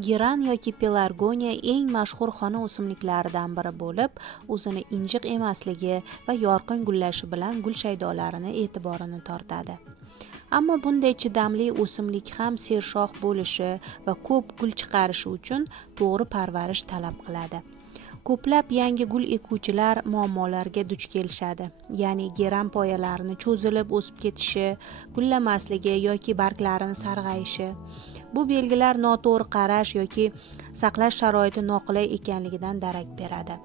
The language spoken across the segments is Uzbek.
Geran yoki pelargoniya eng mashhur xona o'simliklaridan biri bo'lib, o'zini injiq emasligi va yorqin gullashi bilan gul shaydolarini e'tiborini tortadi. Ammo bunday chidamli o'simlik ham sershox bo'lishi va ko'p gul chiqarishi uchun to'g'ri parvarish talab qiladi. Ko'plab yangi gul ekuvchilar muammolarga duch kelishadi. Ya'ni geran poyalarini cho'zilib o'sib ketishi, gullamasligi yoki barglarini sarg'ayishi. Bu belgilar noto'g'ri qarash yoki saqlash sharoiti noqulay ekanligidan darak beradi.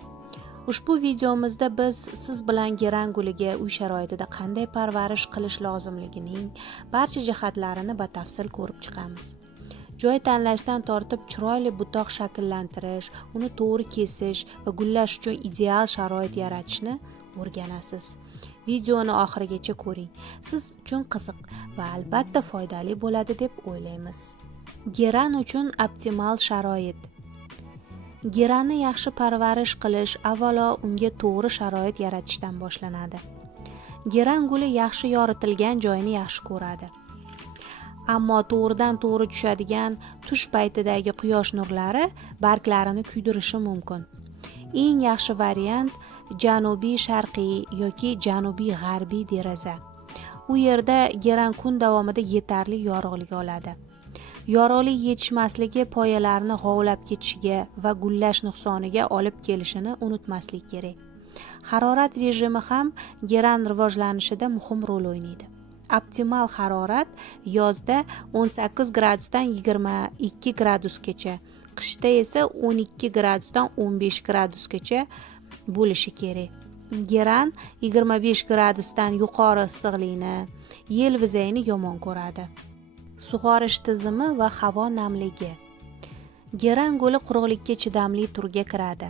Ushbu videomizda biz siz bilan geran guliga uy sharoitida qanday parvarish qilish lozimligining barcha jihatlarini batafsil ko'rib chiqamiz. Joy tanlashdan tortib chiroyli butoq shakllantirish, uni to'g'ri kesish va gullash uchun ideal sharoit yaratishni o'rganasiz. Videoni oxirigacha ko'ring. Siz uchun qiziq va albatta foydali bo'ladi deb o'ylaymiz. Geran uchun optimal sharoit. Geranni yaxshi parvarish qilish avvalo unga to'g'ri sharoit yaratishdan boshlanadi. Geran guli yaxshi yoritilgan joyni yaxshi ko'radi. Ammo to'g'ridan to'g'ri tushadigan tush paytidagi quyosh nurlari barglarini kuydirishi mumkin. Eng yaxshi variant janubiy sharqiy yoki janubiy g'arbiy deraza. U yerda geran kun davomida yetarli yorug'lik oladi. Yorug'lik yetishmasligi poyalarni g'ovlab ketishiga va gullash nuqsoniga olib kelishini unutmaslik kerak. Harorat rejimi ham geran rivojlanishida muhim rol o'ynaydi. Optimal harorat yozda 18 gradusdan 22 gradusgacha, qishda esa 12 gradusdan 15 gradusgacha bo'lishi kerak. Geran 25 gradusdan yuqori issiqlikni, yelvizayni yomon ko'radi. Sug'orish tizimi va havo namligi. Geran guli quruqlikka chidamli turga kiradi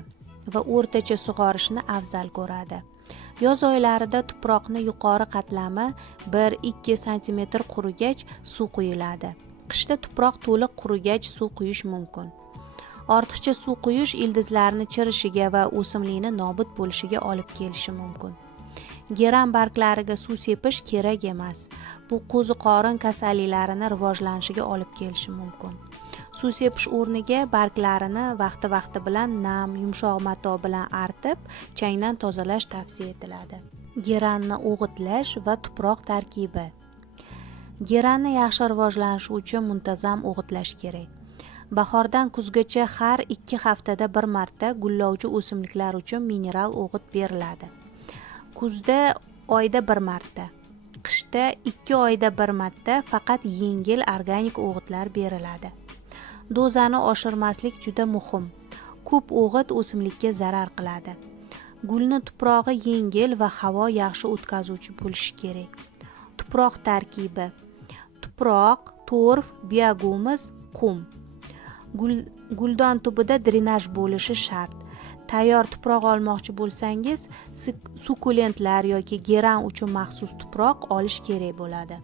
va o'rtacha sug'orishni afzal ko'radi. Yoz oylarida tuproqni yuqori qatlami 1-2 sm qurigach suv quyiladi. Qishda tuproq to'liq qurigach suv quyish mumkin. Ortiqcha suv quyish ildizlarni chirishiga va o'simlikni nobud bo'lishiga olib kelishi mumkin. Geran barglariga suv sepish kerak emas. Bu qo'ziqorin kasalliklarini rivojlanishiga olib kelishi mumkin. Suv sepish o'rniga barglarini vaqti bilan nam, yumshoq mato bilan artib, changdan tozalash tavsiya etiladi. Geranni o'g'itlash va tuproq tarkibi. Geranni yaxshi rivojlanishi uchun muntazam o'g'itlash kerak. Bahordan kuzgacha har 2 haftada bir marta gullovchi o'simliklar uchun mineral o'g'it beriladi. Kuzda oyda bir marta, qishda 2 oyda bir marta faqat yengil organik o'g'itlar beriladi. Dozani oshirmaslik juda muhim. Ko'p o'g'it o'simlikka zarar qiladi. Gulni tuprog'i yengil va havo yaxshi o'tkazuvchi bo'lishi kerak. Tuproq tarkibi. Tuproq, torf, biogumus, qum. Guldon tubida drenaj bo'lishi shart. Tayyor tuproq olmoqchi bo'lsangiz, sukulentlar yoki geran uchun maxsus tuproq olish kerak bo'ladi.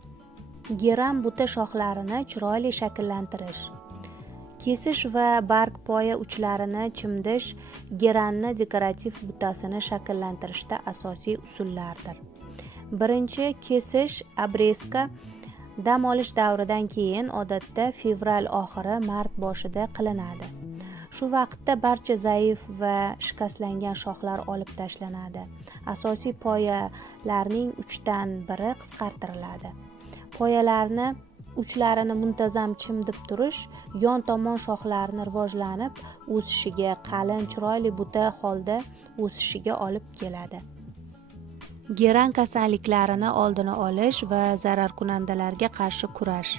Geran buta shoxlarini chiroyli shakllantirish. Kesish va barg poya uchlarini chimdish geranni dekorativ butasini shakllantirishda asosiy usullardir. Birinchi kesish obreska dam olish davridan keyin odatda fevral oxiri mart boshida qilinadi. Shu vaqtda barcha zaif va shikastlangan shoxlar olib tashlanadi. Asosiy poyalarning 3dan 1 qisqartiriladi. Poyalarni uchlarini muntazam chimdib turish yon tomon shoxlarni rivojlanib o'sishiga, qalin, chiroyli buta holda o'sishiga olib keladi. Geran kasalliklarini oldini olish va zararkunandalarga qarshi kurash.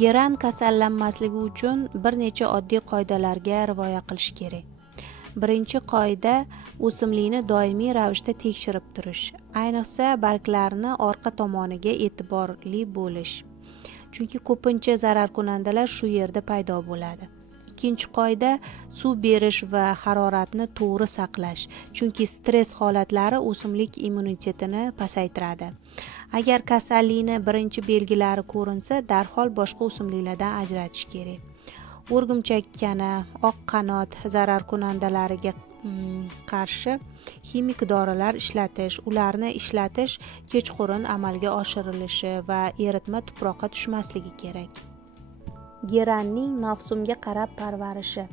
Geran kasallanmasligi uchun bir necha oddiy qoidalarga rioya qilish kerak. Birinchi qoida o'simlikni doimiy ravishda tekshirib turish. Ayniqsa barglarni orqa tomoniga e'tiborli bo'lish. Chunki ko'pincha zararkunandalar shu yerda paydo bo'ladi. Ikkinchi qoida suv berish va haroratni to'g'ri saqlash. Chunki stress holatlari o'simlik immunitetini pasaytiradi. Agar kasallikni birinchi belgilari ko'rinsa, darhol boshqa o'simliklardan ajratish kerak. O'rgimchak kana, oq qanot zararkunandalariga qarshi ximik dorilar ishlatish, ularni ishlatish kechqurun amalga oshirilishi va eritma tuproqqa tushmasligi kerak. Geranning mavsumga qarab parvarishi.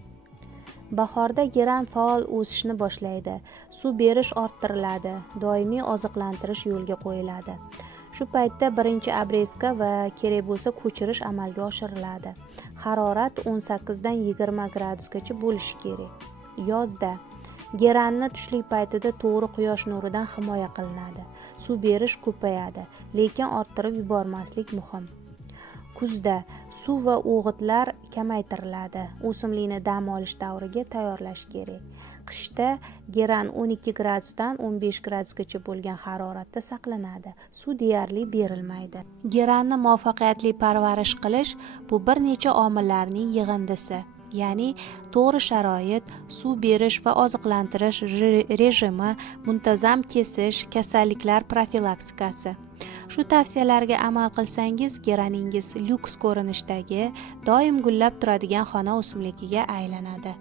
Bahorda geran faol o'sishni boshlaydi. Suv berish orttiriladi, doimiy oziqlantirish yo'lga qo'yiladi. Shu paytda birinchi obreska va kerak bo'lsa ko'chirish amalga oshiriladi. Harorat 18 dan 20 gradusgacha bo'lishi kerak. Yozda geranni tushlik paytida to'g'ri quyosh nuridan himoya qilinadi. Suv berish ko'payadi, lekin orttirib yubormaslik muhim. Kuzda suv va o'g'itlar kamaytiriladi. O'simlikni dam olish davriga tayyorlash kerak. Qishda geran 12 gradusdan 15 gradusgacha bo'lgan haroratda saqlanadi. Suv deyarli berilmaydi. Geranni muvaffaqiyatli parvarish qilish bu bir necha omillarning yig'indisi. Ya'ni to'g'ri sharoit, suv berish va oziqlantirish rejimi, muntazam kesish, kasalliklar profilaktikasi. Shu tavsiyalarga amal qilsangiz, geraningiz lyuks ko'rinishdagi, doim gullab turadigan xona o'simligiga aylanadi.